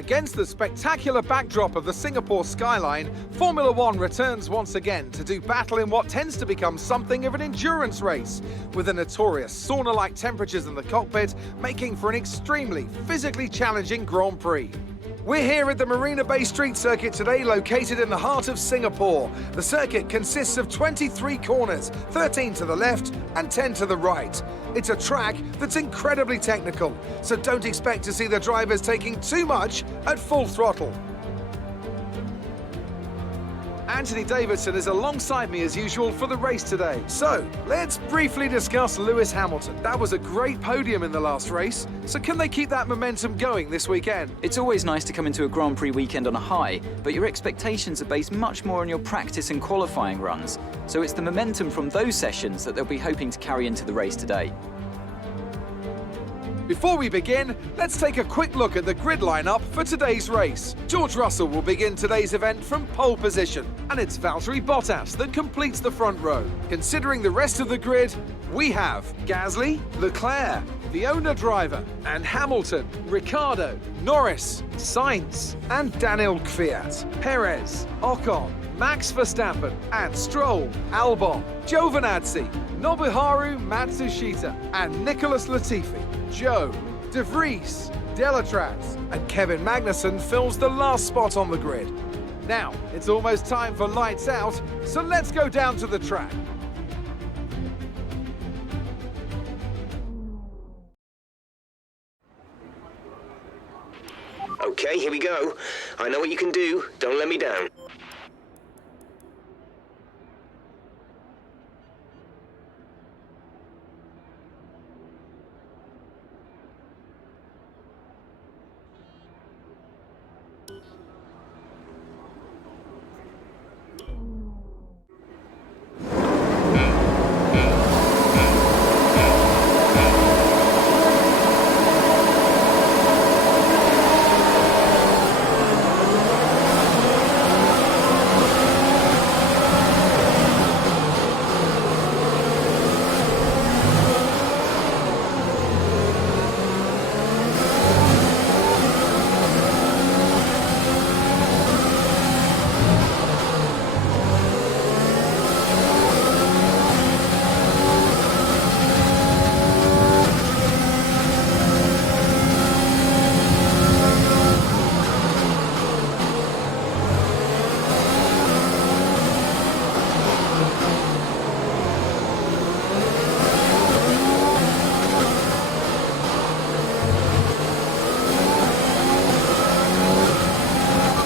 Against the spectacular backdrop of the Singapore skyline, Formula One returns once again to do battle in what tends to become something of an endurance race, with the notorious sauna-like temperatures in the cockpit making for an extremely physically challenging Grand Prix. We're here at the Marina Bay Street Circuit today, located in the heart of Singapore. The circuit consists of 23 corners, 13 to the left and 10 to the right. It's a track that's incredibly technical, so don't expect to see the drivers taking too much at full throttle. Anthony Davidson is alongside me as usual for the race today. So, let's briefly discuss Lewis Hamilton. That was a great podium in the last race, so can they keep that momentum going this weekend? It's always nice to come into a Grand Prix weekend on a high, but your expectations are based much more on your practice and qualifying runs. So it's the momentum from those sessions that they'll be hoping to carry into the race today. Before we begin, let's take a quick look at the grid lineup for today's race. George Russell will begin today's event from pole position, and it's Valtteri Bottas that completes the front row. Considering the rest of the grid, we have Gasly, Leclerc, the owner driver, and Hamilton, Ricciardo, Norris, Sainz, and Daniel Kvyat, Perez, Ocon, Max Verstappen, and Stroll, Albon, Giovinazzi, Nobuharu Matsushita, and Nicholas Latifi. Joe, De Vries, Delatraz, and Kevin Magnussen fills the last spot on the grid. Now, it's almost time for lights out, so let's go down to the track. Okay, here we go. I know what you can do. Don't let me down.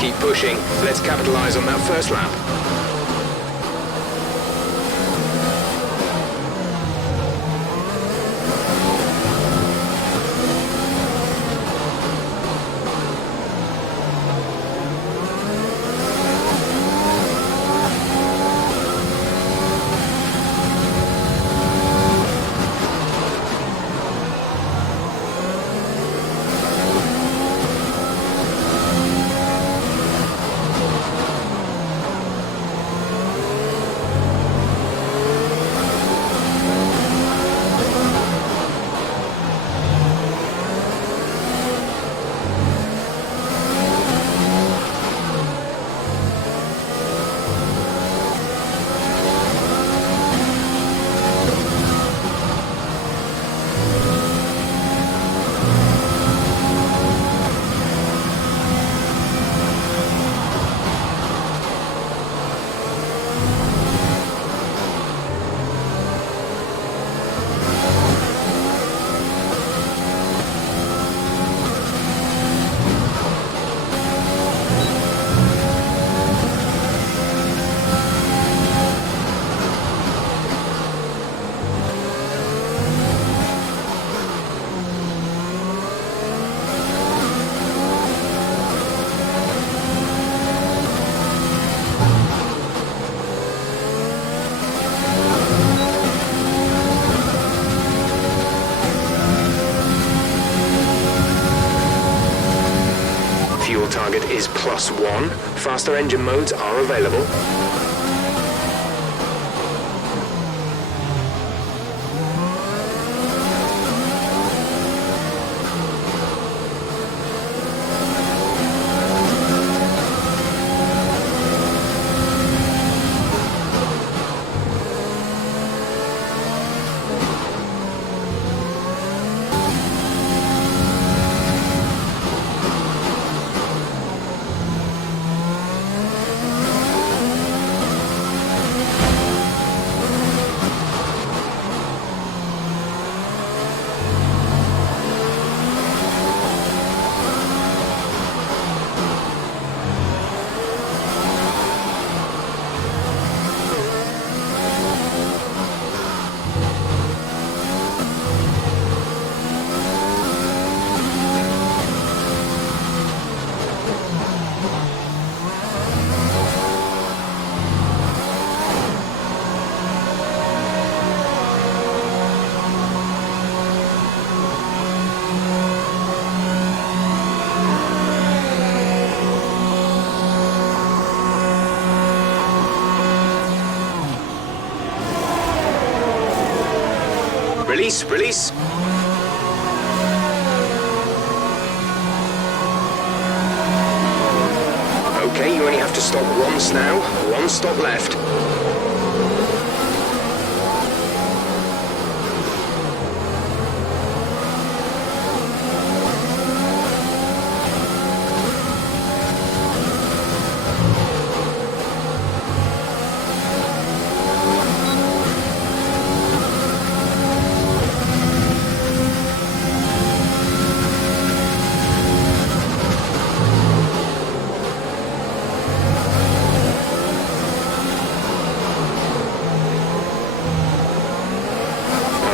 Keep pushing. Let's capitalize on that first lap. Fuel target is +1. Faster engine modes are available. Release, release. Okay, you only have to stop once now. One stop left.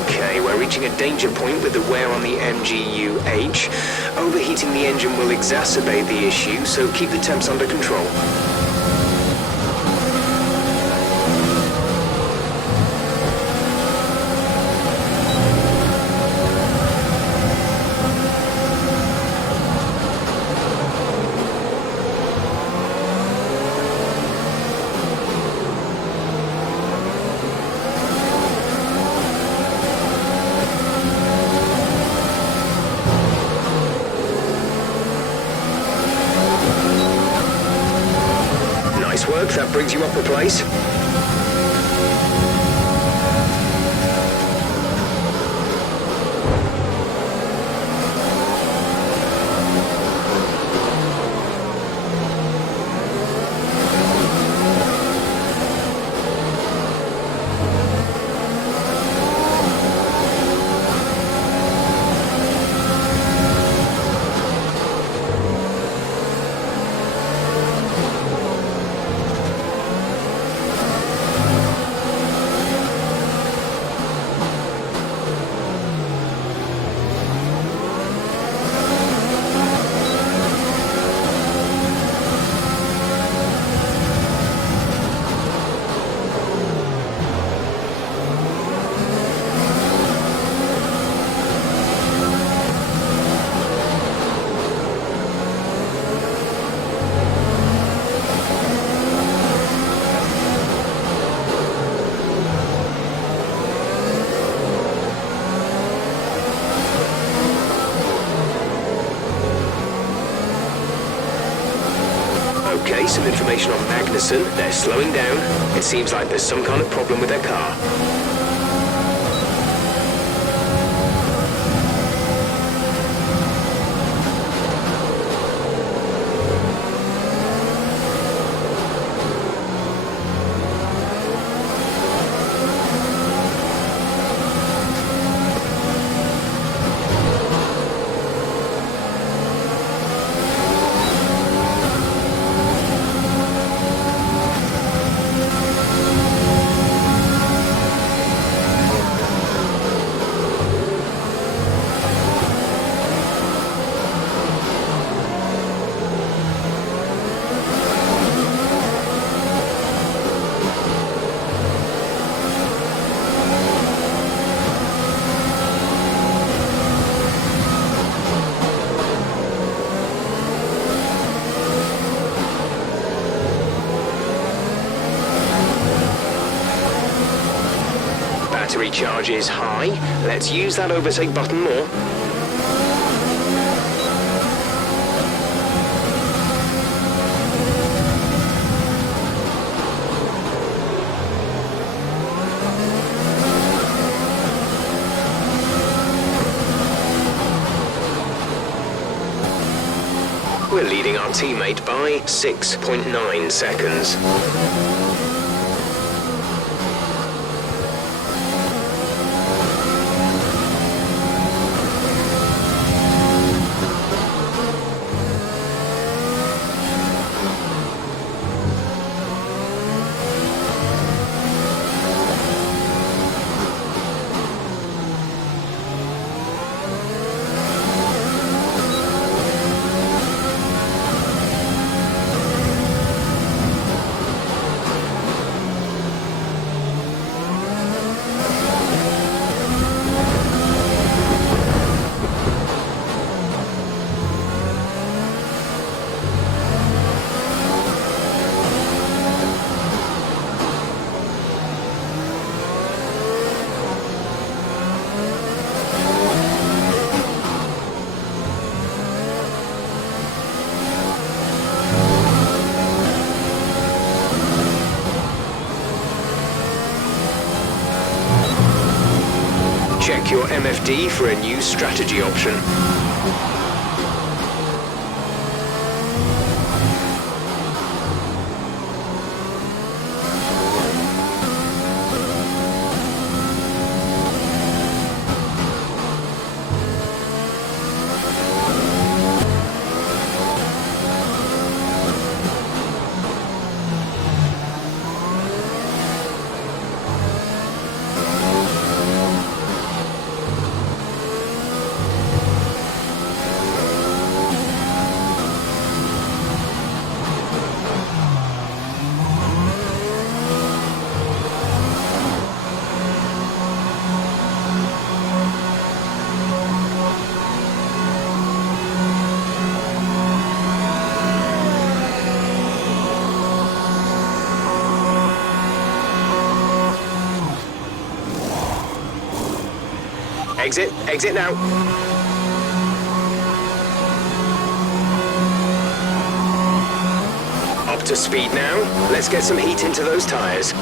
Okay, we're reaching a danger point with the wear on the MGU-H. Overheating the engine will exacerbate the issue, so keep the temps under control. Nice work, that brings you up a place. Okay, some information on Magnussen. They're slowing down. It seems like there's some kind of problem with their car. Battery charge is high. Let's use that overtake button more. We're leading our teammate by 6.9 seconds. Check your MFD for a new strategy option. Exit now. Up to speed now. Let's get some heat into those tires.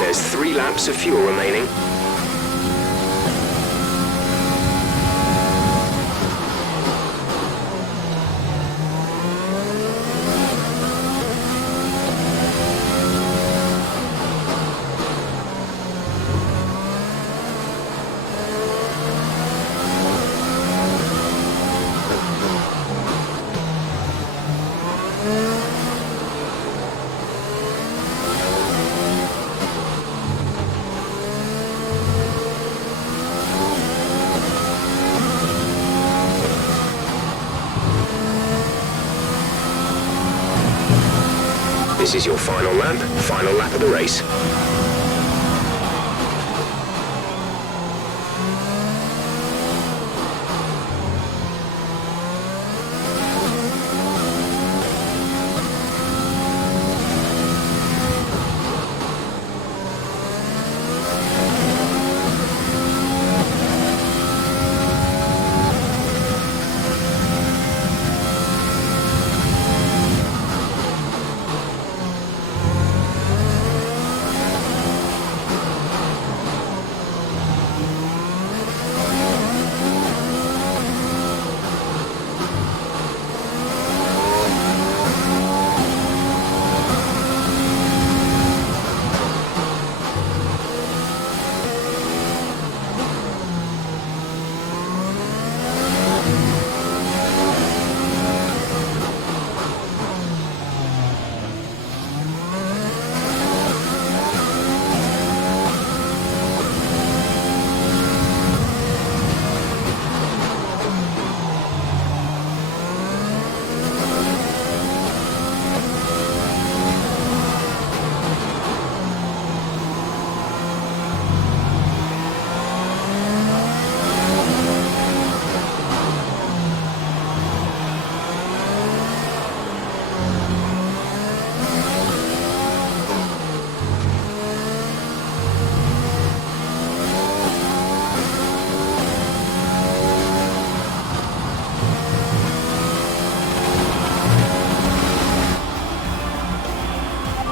There's 3 laps of fuel remaining. This is your final lap of the race.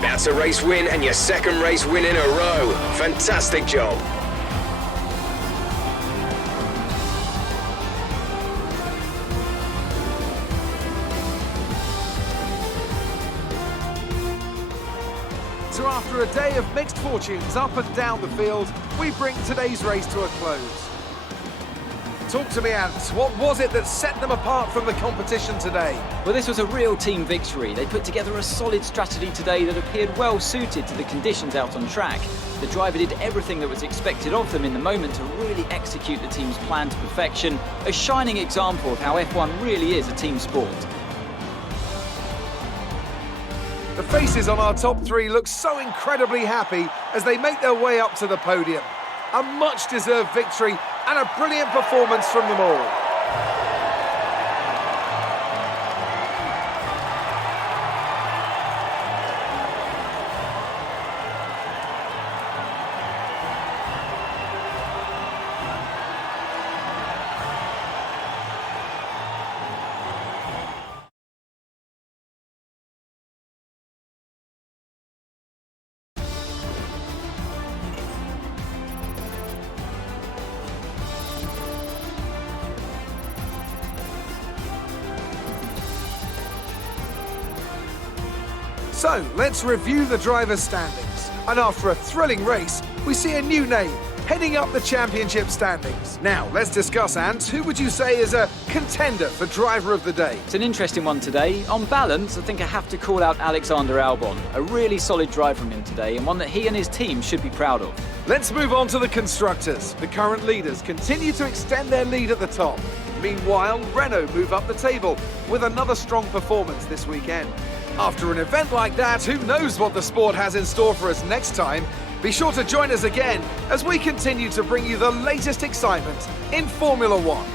That's a race win and your second race win in a row. Fantastic job. after a day of mixed fortunes up and down the field, we bring today's race to a close. Talk to me, Ant. What was it that set them apart from the competition today? Well, this was a real team victory. They put together a solid strategy today that appeared well suited to the conditions out on track. The driver did everything that was expected of them in the moment to really execute the team's plan to perfection, a shining example of how F1 really is a team sport. The faces on our top three look so incredibly happy as they make their way up to the podium. A much-deserved victory and a brilliant performance from them all. So, let's review the drivers' standings. And after a thrilling race, we see a new name heading up the championship standings. Now, let's discuss, Ant. Who would you say is a contender for driver of the day? It's an interesting one today. On balance, I think I have to call out Alexander Albon. A really solid drive from him today, and one that he and his team should be proud of. Let's move on to the constructors. The current leaders continue to extend their lead at the top. Meanwhile, Renault move up the table with another strong performance this weekend. After an event like that, who knows what the sport has in store for us next time? Be sure to join us again as we continue to bring you the latest excitement in Formula One.